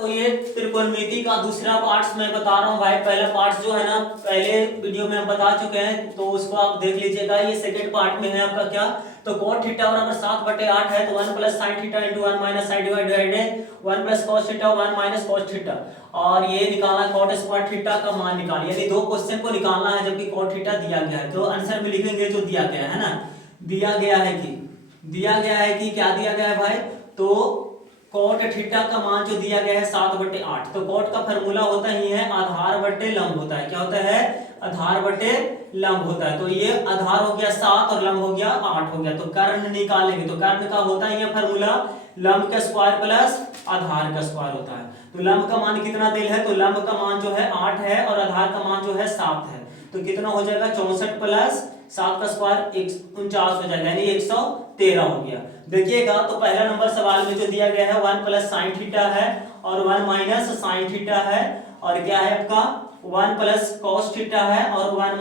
तो ये त्रिकोणमिति का दूसरा पार्ट मैं बता रहा हूँ भाई। पहला पार्ट जो है ना, पहले वीडियो में हम बता चुके हैं, तो उसको आप देख लीजिएगा। ये सेकंड पार्ट में है आपका क्या, तो cot थीटा बराबर 7/8 है, तो 1 plus sine theta into 1 minus sine divided 1 plus cos theta 1 minus cos theta. और ये निकालना cot स्क्वायर थीटा का मान निकालिए, यानी दो क्वेश्चन को निकालना है जबकि cot थीटा दिया गया है। तो आंसर में लिखेंगे जो दिया गया है ना, दिया गया है कि क्या दिया गया है भाई, तो cot थीटा का मान जो दिया गया है 7/8। तो cot का फॉर्मूला होता ही है आधार बटे लंब होता है। क्या होता है, आधार बटे लंब होता है। तो ये आधार हो गया 7 और लंब हो गया 8 हो गया। तो कर्ण निकालेंगे, तो कर्ण का होता ही है फॉर्मूला लंब का स्क्वायर प्लस आधार का स्क्वायर होता है। तो लंब का मान कितना दिल है, तो लंब का मान जो है 8 है और आधार का मान जो है 7 है। तो कितना हो जाएगा, 64 प्लस 7 का स्क्वायर 49 हो जाएगा, यानी 113 हो गया। देखिएगा तो पहला नंबर सवाल में जो दिया गया है 1 प्लस साइन थीटा है और 1 माइनस साइन थीटा है, और क्या है आपका 1 प्लस कॉस थीटा है और 1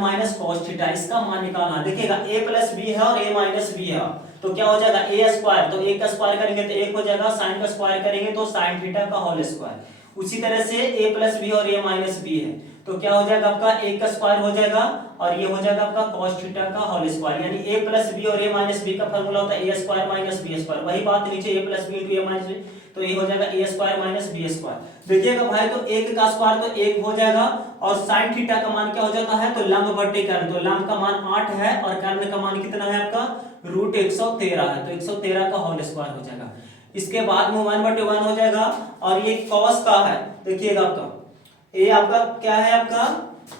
माइनस कॉस थीटा। इसका मान निकालना। देखिएगा a प्लस बी है और a माइनस बी है, तो क्या हो जाएगा a स्क्वायर, तो a का स्क्वायर करेंगे तो 1 हो जाएगा, साइन का स्क्वायर करेंगे तो साइन थीटा का होल स्क्वायर। उसी तरह से a प्लस बी और a माइनस बी है, तो क्या हो जाएगा आपका a का स्क्वायर हो जाएगा और ये हो जाएगा आपका cos थीटा का होल स्क्वायर। यानी a प्लस बी और a माइनस बी का फॉर्मूला होता है a square minus B square. वही बात नीचे a plus B into a minus B, तो ये हो जाएगा a square minus B square. देखिएगा भाई, तो 1 का स्क्वायर तो 1 हो जाएगा और साइन थीटा का मान क्या हो जाता है, तो लंब बटे कर्ण। तो लंब का मान 8 है और कर्ण का मान कितना है आपका, √113 है, तो 113 का होल स्क्वायर हो जाएगा। इसके बाद में 1/1 हो जाएगा और ये cos का है। देखिएगा आपका ये आपका क्या है आपका,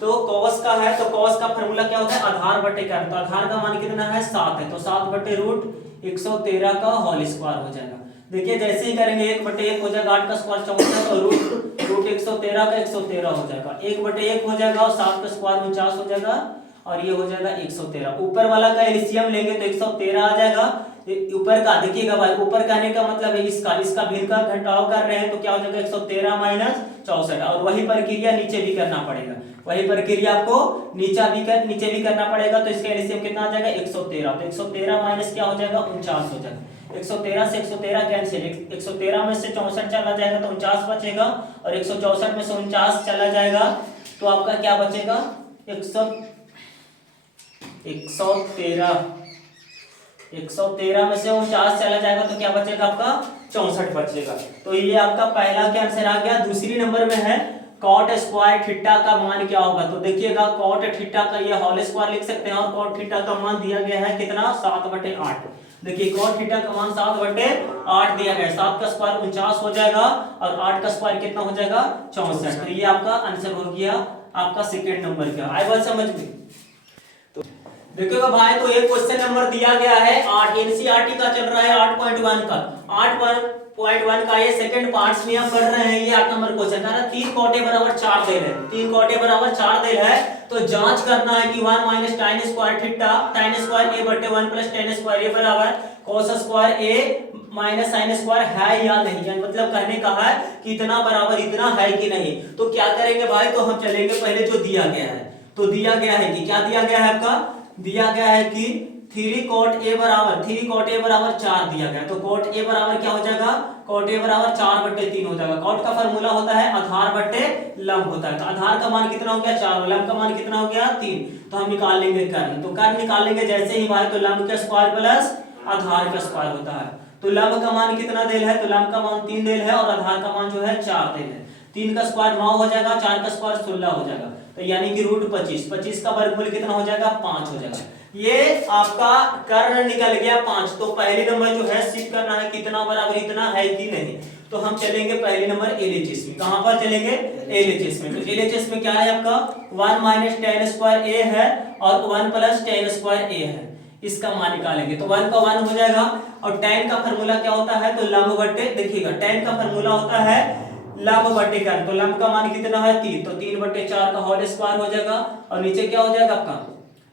तो cos का है, तो cos का फॉर्मूला क्या होता है, आधार बटे कर्ण। तो आधार का मान कितना है 7 है, तो 7/√113 का होल स्क्वायर हो जाएगा। देखिए जैसे ही करेंगे 1/1 हो जाएगा, 8 का स्क्वायर 64, तो √113 का 113 हो जाएगा, 1/1 हो जाएगा और 7 का स्क्वायर 49 हो जाएगा और ये हो जाएगा 113। ऊपर वाला का एलसीएम लेंगे तो 113 आ जाएगा। ऊपर का देखिएगा भाई, ऊपर कहने का मतलब है इसका भिन्न का घटाव कर रहे हैं, तो क्या हो जाएगा 113 माइनस 64। और वही प्रक्रिया नीचे भी करना पड़ेगा, वही प्रक्रिया आपको नीचे भी करना पड़ेगा। तो इसका एलसीएम कितना आ जाएगा 113, तो 113 माइनस क्या हो जाएगा 49 हो जाएगा। 113 से 113 कैंसिल, 113 में से 64 चला जाएगा तो 49 बचेगा और 164 में से 49 चला जाएगा तो आपका क्या बचेगा 113 में से 49 चला जाएगा तो क्या बचेगा आपका 64 बचेगा। तो ये आपका पहला क्या आंसर आ गया। दूसरी नंबर में है cot स्क्वायर थीटा का मान क्या होगा। तो देखिएगा cot थीटा का ये होल स्क्वायर लिख सकते हैं और cot थीटा का मान दिया गया है कितना 7/8। देखिए cot थीटा का मान 7/8 दिया गया है, 7 का स्क्वायर 49 हो जाएगा और 8 का स्क्वायर कितना हो जाएगा 64। तो ये आपका आंसर हो गया आपका सेकंड नंबर का। आई बात समझ में। देखिएगा भाई, तो एक क्वेश्चन नंबर दिया गया है 8, एनसीईआरटी का चल रहा है 8.1 का। 8.1 का ये सेकंड पार्ट्स में हम पढ़ रहे हैं। ये 8 नंबर क्वेश्चन है ना, 3 cot बराबर 4 दिल है, 3 cot बराबर 4 दिल है। तो जांच करना है कि 1 minus tan square theta tan square a बटे 1 प्लस tan स्क्वायर a बराबर cos square a minus sin square है या नहीं। यानी मतलब कहने का है कि इतना बराबर इतना है कि नहीं। तो क्या करेंगे भाई, तो हम चलेंगे पहले जो दिया गया है। तो दिया गया है कि क्या दिया गया है आपका, दिया गया है कि 3 cot a बराबर 4 दिया गया। तो cot a बराबर क्या हो जाएगा, cot a बराबर 4/3 हो जाएगा। cot का फॉर्मूला होता है आधार बटे लंब होता है। तो आधार का मान कितना हो गया 4 और लंब का मान कितना हो गया 3। तो हम निकाल लेंगे कर्ण। तो कर्ण निकालेंगे जैसे ही भाई, तो लंब का स्क्वायर प्लस आधार का स्क्वायर होता है। तो लंब का मान कितना दिल है, तो लंब का मान 3 दिल है और आधार का मान जो है 4 दिल है। 3 का स्क्वायर 9 हो जाएगा, 4 का स्क्वायर 16 हो जाएगा, तो यानी कि √25 का वर्गमूल कितना हो जाएगा 5 हो जाएगा। ये आपका कर्ण निकल गया 5। तो पहले नंबर जो है सिद्ध करना है कितना बराबर इतना है कि नहीं। तो हम चलेंगे पहले नंबर एलएचएस में। कहां पर चलेंगे, एलएचएस में। तो एलएचएस में क्या है आपका 1 माइनस tan स्क्वायर a है और 1 प्लस tan स्क्वायर a है। इसका मान निकालेंगे तो 1 का 1 हो जाएगा और tan का फॉर्मूला क्या होता है, तो लंब बटे, देखिएगा tan का फॉर्मूला होता है लंब बटे कर्ण। तो लंब का मान कितना है 3, तो 3/4 का होल स्क्वायर हो जाएगा और नीचे क्या हो जाएगा आपका,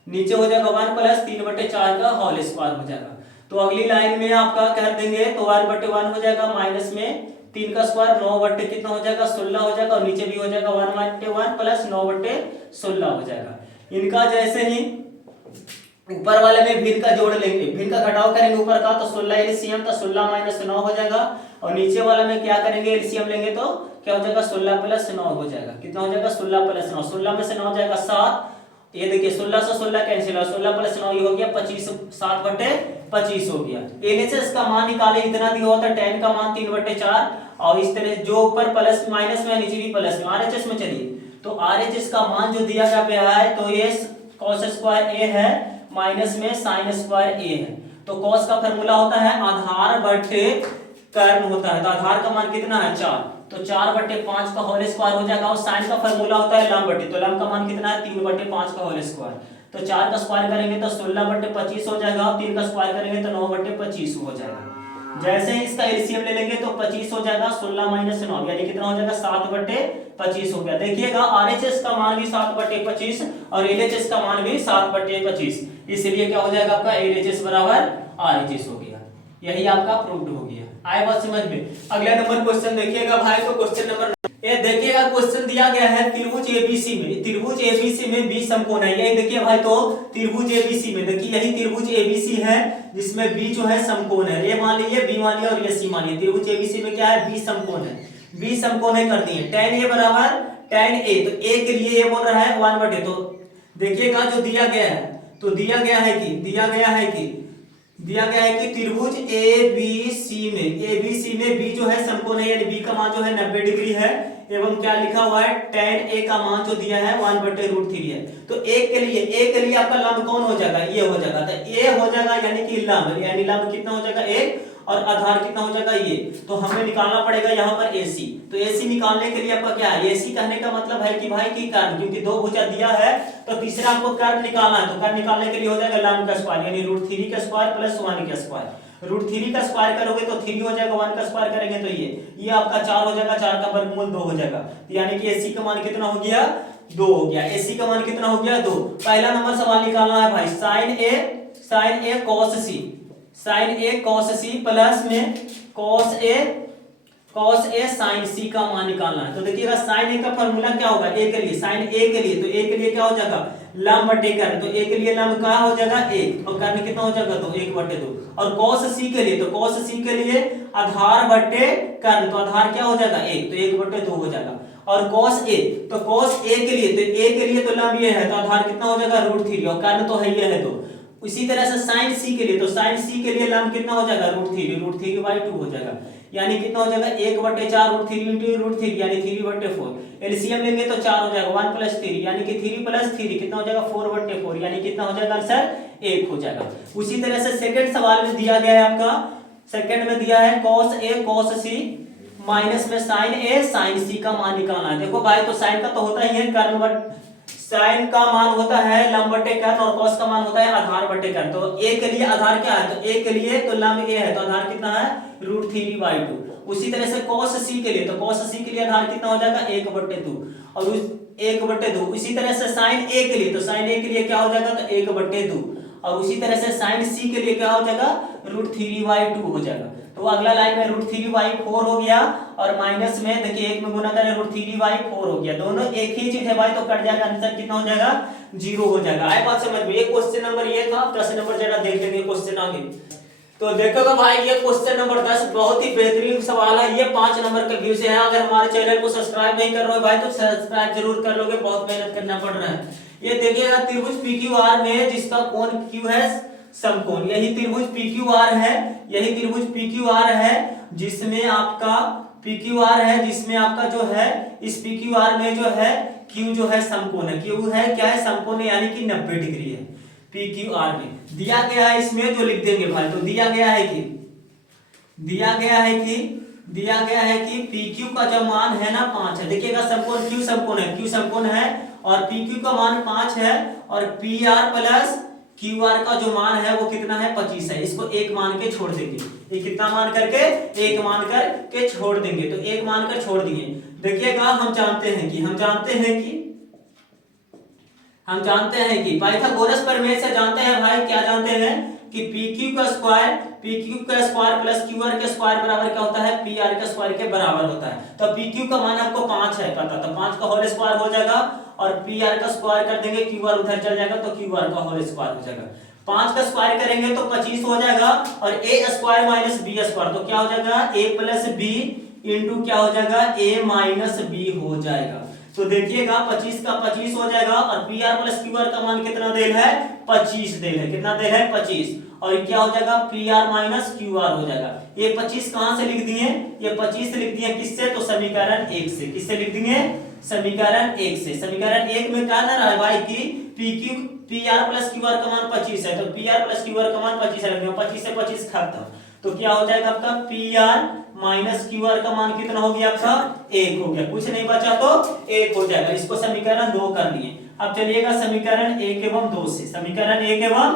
नीचे हो जाएगा 1 प्लस 3/4 का होल स्क्वायर हो जाएगा। तो अगली लाइन में आपका कर देंगे तो 1/1 हो जाएगा, माइनस में 3 का स्क्वायर 9 बटे कितना हो जाएगा 16 हो जाएगा और नीचे भी हो जाएगा 1/1 प्लस 9/16 हो जाएगा। इनका जैसे ही ऊपर वाले में भिन्न का जोड़ लेंगे, भिन्न का घटाव करेंगे ऊपर का, तो 16 एलसीएम, तो 16 माइनस 9 हो जाएगा और नीचे वाला में क्या करेंगे, एलसीएम लेंगे तो क्या हो जाएगा 16 प्लस 9 हो जाएगा। कितना हो जाएगा 16 प्लस 9, 16 में से 9 हो जाएगा 7, ये देखिए 16 से 16 कैंसिल हो, 16 प्लस 9 ये हो गया 25, 7/25 हो गया। एलएचएस का मान निकाले, इतना दिया होता है tan का मान 3/4 और इस तरह जो ऊपर प्लस माइनस में नीचे भी प्लस में। आरएचएस में चलिए तो आरएचएस का मान जो दिया गया है तो ये cos स्क्वायर a है माइनस में sin स्क्वायर a है। तो cos का फार्मूला होता है आधार बटे कर्ण होता है, तो आधार का मान कितना है 4, तो 4/5 का होल स्क्वायर हो जाएगा। और sin का फार्मूला होता है लंब बटे, तो लंब का मान कितना है 3/5 का होल स्क्वायर, तो 4 का स्क्वायर करेंगे तो 16/25 हो जाएगा और 3 का स्क्वायर करेंगे तो 9/25 हो जाएगा। जैसे ही इसका एलसीएम ले लेंगे तो 25 हो जाएगा, 16 माइनस 9 यानी कितना हो जाएगा 7/25 हो गया। देखिएगा आरएचएस का मान भी 7/25 और एलएचएस का मान भी 7/25, इसलिए क्या हो जाएगा आपका एलएचएस बराबर आरएचएस हो गया। यही आपका प्रूव्ड हो गया। आए बात समझ में। अगला नंबर क्वेश्चन देखिएगा भाई, तो क्वेश्चन नंबर ये देखिएगा क्वेश्चन दिया गया है त्रिभुज एबीसी में, त्रिभुज एबीसी में बी समकोण है। यही देखिए भाई, तो त्रिभुज एबीसी में देखिए यही त्रिभुज एबीसी है जिसमें बी जो है समकोण है, ए मान लीजिए बी मान लिया और ये सी मान लिया। त्रिभुज एबीसी में क्या है बी समकोण है, बी समकोण है कर दिए। tan ए बराबर tan ए, तो ए के लिए ये बोल रहा है 1/, तो देखिएगा जो दिया गया है तो दिया गया है कि त्रिभुज ए बी सी में बी जो है समकोण है, यानी बी का मान जो है 90 डिग्री है एवं क्या लिखा हुआ है tan ए का मान जो दिया है 1/√3 है। तो ए के लिए आपका लंब कौन हो जाएगा, ये हो जाएगा, तो ए हो जाएगा यानी कि लंब, यानी लंब कितना हो जाएगा 1 और आधार कितना हो जाएगा ये। तो हमें निकालना पड़ेगा यहाँ पर AC, तो AC निकालने के लिए आपका क्या है, AC कहने का मतलब है कि भाई की कर्ण, क्योंकि दो भुजा दिया है तो तीसरा आपको कर्ण निकालना है, तो कर्ण निकालने के लिए हो जाएगा लंब का स्क्वायर यानी √3 का स्क्वायर प्लस 1 का स्क्वायर। √3 का स्क्वायर करोगे तो 3 हो जाएगा, 1 का स्क्वायर करेंगे तो ये आपका 4 हो जाएगा, 4 का वर्गमूल 2 हो जाएगा, यानी कि AC का मान कितना हो गया 2 हो गया। AC का मान कितना हो गया 2। पहला नंबर सवाल निकालना है भाई sin a cos c, sin a cos c plus में cos a sin c का मान निकालना है। तो देखिएगा sin a का फार्मूला क्या होगा, a के लिए sin a के लिए, तो a के लिए क्या हो जाएगा लंब बटे कर्ण, तो a के लिए लंब क्या हो जाएगा 1 और कर्ण कितना हो जाएगा 2, 1/2। और cos c के लिए, तो cos c के लिए आधार बटे कर्ण, तो आधार क्या हो जाएगा 1, तो 1/2 हो जाएगा। और cos a, तो cos a के लिए, तो a के लिए तो लंब ये है, तो आधार कितना हो जाएगा √3 और कर्ण तो है ये है 2। इसी तरह से sin c के लिए, तो sin c के लिए लंब कितना हो जाएगा √3/2 हो जाएगा, यानी कितना हो जाएगा 1/4 √3 यानी 3/4। एलसीएम लेंगे तो 4 हो जाएगा 1 + 3 यानी कि 3 + 3 कितना हो जाएगा 4/4, यानी कितना हो जाएगा आंसर 1 हो जाएगा। उसी तरह से सेकंड सवाल में दिया गया है आपका, सेकंड में दिया है cos a cos c minus में sin a sin c का मान निकालना है। देखो भाई, तो sin का तो होता ही है कर्ण, sin का मान होता है लंब बटे कर्ण और cos का मान होता है आधार बटे कर्ण। तो a के लिए आधार क्या है, तो a के लिए तो लंब a है, तो आधार कितना है √3/2। उसी तरह से cos c के लिए, तो cos c के लिए आधार कितना हो जाएगा 1/2 और उस 1/2। उसी तरह से sin a के लिए, तो sin a के लिए क्या हो जाएगा तो 1/2 और उसी तरह से sin c के लिए क्या हो जाएगा √3/2 हो जाएगा। तो अगला लाइन में √3/4 हो गया और माइनस में देखिए 1 में गुना करें √3/4 हो गया, दोनों एक ही चीज है भाई, तो कट जाएगा, आंसर कितना हो जाएगा 0 हो जाएगा। आए बात समझ में। ये क्वेश्चन नंबर ये था। 10 नंबर जरा देख लेंगे क्वेश्चन आगे। तो देखोगा भाई, ये क्वेश्चन नंबर 10 बहुत ही बेहतरीन सवाल है, ये 5 नंबर के व्यू से है। अगर हमारे चैनल को सब्सक्राइब नहीं कर रहे हो भाई तो सब्सक्राइब जरूर कर लोगे, बहुत मेहनत करना पड़ रहा है। ये देखिएगा त्रिभुज PQR में जिसका कोण Q है समकोण, यही त्रिभुज PQR है, यही त्रिभुज PQR है जिसमें आपका PQR है, जिसमें आपका जो है इस PQR में जो है Q जो है समकोण है, Q है क्या है समकोण है, यानी कि 90 डिग्री है। PQR में दिया गया है, इसमें जो लिख देंगे भाई, तो दिया गया है कि PQ का जो मान है ना 5 है। देखिएगा समकोण Q समकोण है और PQ का मान 5 है और PR प्लस QR का जो मान है वो कितना है 25 है। इसको 1 मान के छोड़ देंगे, ये कितना मान करके 1 मान करके छोड़ देंगे, तो 1 मान कर छोड़ दिए। देखिएगा हम जानते हैं कि पाइथागोरस प्रमेय से जानते हैं भाई, क्या जानते हैं कि PQ का स्क्वायर प्लस QR का स्क्वायर बराबर क्या होता है PR के स्क्वायर के बराबर होता है। तो PQ का मान आपको 5 है पता, तो 5 का होल स्क्वायर हो जाएगा और PR का स्क्वायर कर देंगे, QR उधर चल जाएगा तो QR का होल स्क्वायर हो जाएगा। 5 का स्क्वायर करेंगे तो 25 हो जाएगा, और ए स्क्वायर माइनस बी स्क्वायर तो क्या हो जाएगा ए प्लस बी इंटू क्या हो जाएगा ए माइनस बी हो जाएगा। तो देखिएगा 25 का 25 हो जाएगा, और P R plus Q R का मान कितना देल है 25 देल है, कितना देल है 25, और क्या हो जाएगा P R minus Q R हो जाएगा। ये 25 कहां से लिख दिए, ये 25 लिख दिए किससे, तो समीकरण 1 से। किससे लिख दिए, समीकरण 1 से। समीकरण 1 में क्या ना रहा है भाई कि P R plus Q R का मान 25 है, तो P R plus Q R का मान 25 है, 25 से 25 खत्म, तो क्या हो जाएगा आपका P R minus Q R का मान कितना हो गया आपका 1 हो गया, कुछ नहीं बचा तो 1 हो जाएगा। इसको समीकरण 2 कर लिए। अब चलिएगा समीकरण 1 एवं 2 से। समीकरण 1 एवं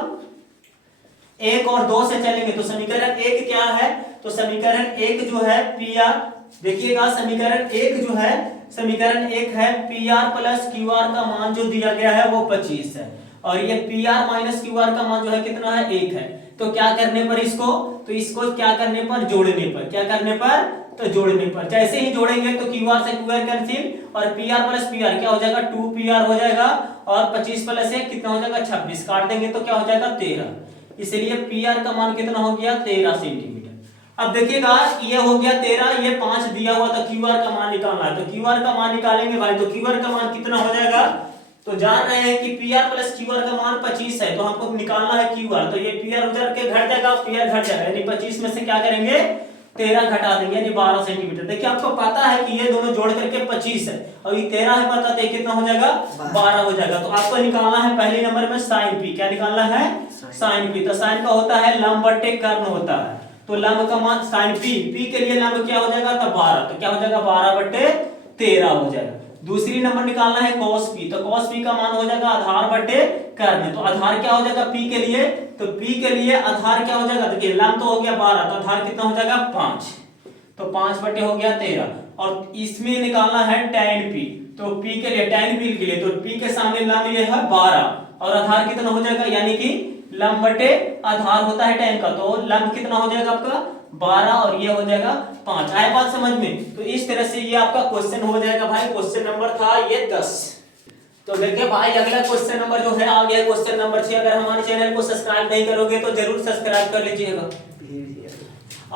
1 और 2 से चलेंगे तो समीकरण 1 क्या है, तो समीकरण 1 जो है पी आर, देखिएगा समीकरण 1 जो है, समीकरण 1 है P R plus Q R का मान जो दिया गया है वो 25 है, और ये P R minus Q R का मान जो है कितना है 1 है। तो क्या करने पर इसको, तो इसको क्या करने पर, जोड़ने पर, क्या करने पर, तो जोड़ने पर। जैसे ही जोड़ेंगे तो क्यू आर से क्यू आर कैंसिल, और P R plus P R क्या हो जाएगा 2 पी आर हो जाएगा, और 25 प्लस 1 कितना हो जाएगा 26, काट देंगे तो क्या हो जाएगा 13, इसलिए पी आर का मान कितना हो गया 13 सेंटीमीटर। अब देखिएगा ये हो गया 13, ये 5 दिया हुआ था, क्यू आर का मान निकालना है, तो क्यू आर का मान निकालेंगे भाई, तो क्यू आर का मान कितना हो जाएगा, तो जान रहे हैं कि P R plus Q R का मान 25 है, तो हमको निकालना है क्यू आर, तो ये पी आर उधर के घट जाएगा, पी आर घट जाएगा, यानी 25 में से क्या करेंगे 13 घटा देंगे, यानी 12 सेंटीमीटर। देखिए आपको पता है कि ये दोनों जोड़ करके 25 है, और ये 13 है, पता है कितना हो जाएगा 12 हो जाएगा। तो आपको निकालना है पहले नंबर में साइन पी, क्या निकालना है साइन पी, तो साइन का होता है लंब बटे कर्ण होता है, तो लंब का मान साइन पी, पी के लिए लंब क्या हो जाएगा तो 12, तो क्या हो जाएगा 12 बटे 13 हो जाएगा। दूसरी नंबर निकालना है cos p, तो cos p का मान हो जाएगा आधार बटे कर्ण, तो आधार क्या हो जाएगा p के लिए, तो p के लिए आधार क्या हो जाएगा, देखिए लंब तो हो गया 12, तो आधार कितना हो जाएगा 5, तो 5 बटे हो गया 13, और इसमें निकालना है tan p, तो p के लिए tan p के लिए, तो p के सामने लंब ये है 12, और आधार कितना हो जाएगा, यानी कि लंब बटे आधार होता है tan का, तो लंब कितना हो जाएगा आपका 12, और ये हो जाएगा 5। आए बात समझ में, तो इस तरह से ये आपका क्वेश्चन हो जाएगा भाई। क्वेश्चन नंबर था ये 10। तो देखिए भाई अगला क्वेश्चन नंबर जो है आ गया क्वेश्चन नंबर 6। अगर हमारे चैनल को सब्सक्राइब नहीं करोगे तो जरूर सब्सक्राइब कर लीजिएगा।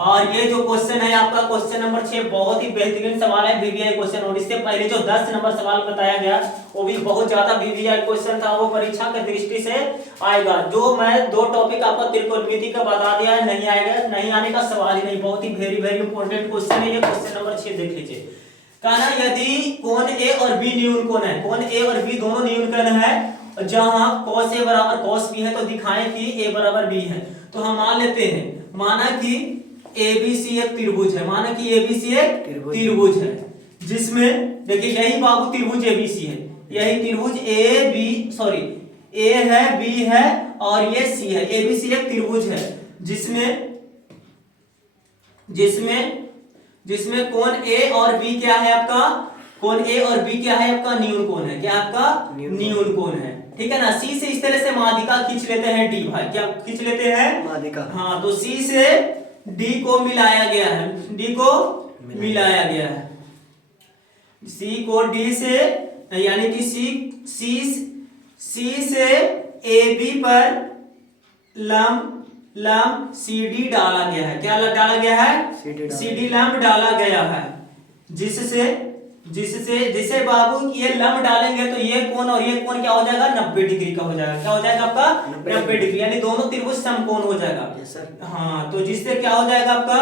और ये जो क्वेश्चन है आपका क्वेश्चन नंबर 6 बहुत ही बेहतरीन सवाल है वीवीआई क्वेश्चन, और इससे पहले जो 10 नंबर सवाल बताया गया वो भी बहुत ज्यादा वीवीआई क्वेश्चन था, वो परीक्षा की दृष्टि से आएगा। जो मैं 2 टॉपिक आपको त्रिकोणमिति का बता दिया है, नहीं आएगा, नहीं आने का सवाल ही नहीं, बहुत ही वेरी वेरी इंपॉर्टेंट क्वेश्चन है ये। क्वेश्चन नंबर 6 देख लीजिए। कहना यदि कोण ए और बी न्यून कोण है, कोण ए और बी दोनों न्यून कोण है, जहां cos a बराबर cos b है, तो दिखाएं कि a बराबर b है। तो हम मान लेते हैं, माना कि ABC एक त्रिभुज है, माना कि ABC एक त्रिभुज है, जिसमें देखिए यही बाबू त्रिभुज ABC है, यही त्रिभुज A है, B है और ये C है। ABC एक त्रिभुज है जिसमें कोण A और B क्या है आपका, कोण A और B क्या है आपका न्यून कोण है, क्या आपका न्यून कोण है, ठीक है ना। C से इस तरह से माध्यिका खींच लेते हैं D भाई, क्या खींच लेते हैं माध्यिका, हाँ, तो C से D को मिलाया गया है, D को मिलाया गया है, C को D से, यानी कि C से AB पर लंब CD डाला गया है, क्या डाला गया है CD लंब डाला गया है, जिससे बाबू ये लंब डालेंगे तो ये कोण और ये कोण क्या हो जाएगा 90 डिग्री का हो जाएगा, क्या हो जाएगा आपका 90 डिग्री, यानी दोनों त्रिभुज समकोण हो जाएगा। हाँ, तो जिससे क्या हो जाएगा आपका,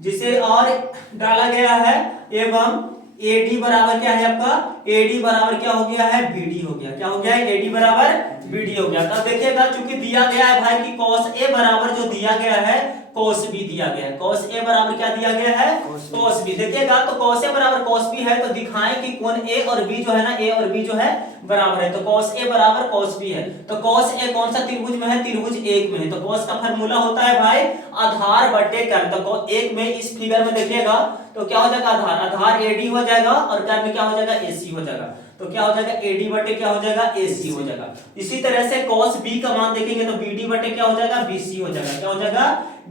जिसे और डाला गया है, एवं AD बराबर क्या है आपका, AD बराबर क्या हो गया है BD हो गया, क्या हो गया है AD बराबर BD हो गया। तब देखिएगा चूंकि दिया गया है भाई कि cos A बराबर जो दिया गया है cos B दिया गया है, cos A बराबर क्या दिया गया है cos B। देखिएगा तो cos A बराबर cos B है, तो दिखाएं कि कोण A और B जो है ना, A और B जो है बराबर है, तो cos A बराबर cos B है। तो cos A कौन सा त्रिभुज में है, त्रिभुज 1 में है, तो cos का फार्मूला होता है भाई आधार बटे कर्ण। तो 1 में इस फिगर में देखिएगा तो क्या हो जाएगा आधार AD हो जाएगा, और कर्ण क्या हो जाएगा AC हो जाएगा, तो क्या हो जाएगा AD बटे क्या हो जाएगा AC हो जाएगा। इसी तरह से cos B का मान देखेंगे तो BD बटे क्या हो जाएगा BC हो जाएगा, क्या हो जाएगा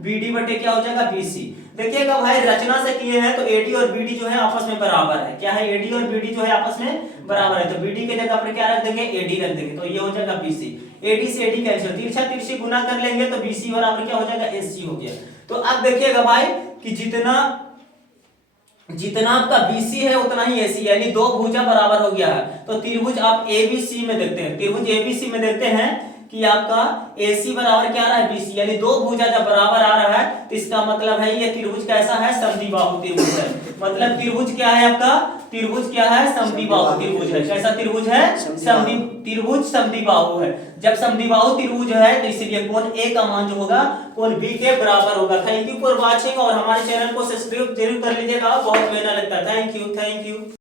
BD बटे क्या हो जाएगा BC। देखिएगा भाई रचना से किए हैं तो AD और BD जो है आपस में बराबर है, क्या है AD और BD जो है आपस में बराबर है, तो BD के जगह पर क्या रख देंगे AD रख देंगे, तो ये हो जाएगा BC। एडी से एडी कैंसिल, तिरछा तिरछी गुना कर लेंगे तो बीसी बराबर क्या हो जाएगा, एसी हो गया। तो अब देखिएगा भाई कि जितना जितना आपका बीसी है उतना ही एसी, यानी दो भुजा बराबर हो गया है। तो त्रिभुज आप एबीसी में देखते हैं, त्रिभुज एबीसी में देखते हैं कि आपका AC बराबर क्या आ रहा है, BC, यानी दो भुजा जब बराबर आ रहा है तो इसका मतलब है ये त्रिभुज कैसा है, समद्विबाहु त्रिभुज है। मतलब त्रिभुज क्या है आपका, त्रिभुज क्या है, समद्विबाहु त्रिभुज है। कैसा त्रिभुज है, त्रिभुज समद्विबाहु है। जब समद्विबाहु त्रिभुज है तो इसलिए कोण A का मान जो होगा कोण B के बराबर होगा। थैंक यू फॉर वॉचिंग, और हमारे चैनल को सब्सक्राइब जरूर कर लीजिएगा, बहुत मेहनत लगता है। Thank you.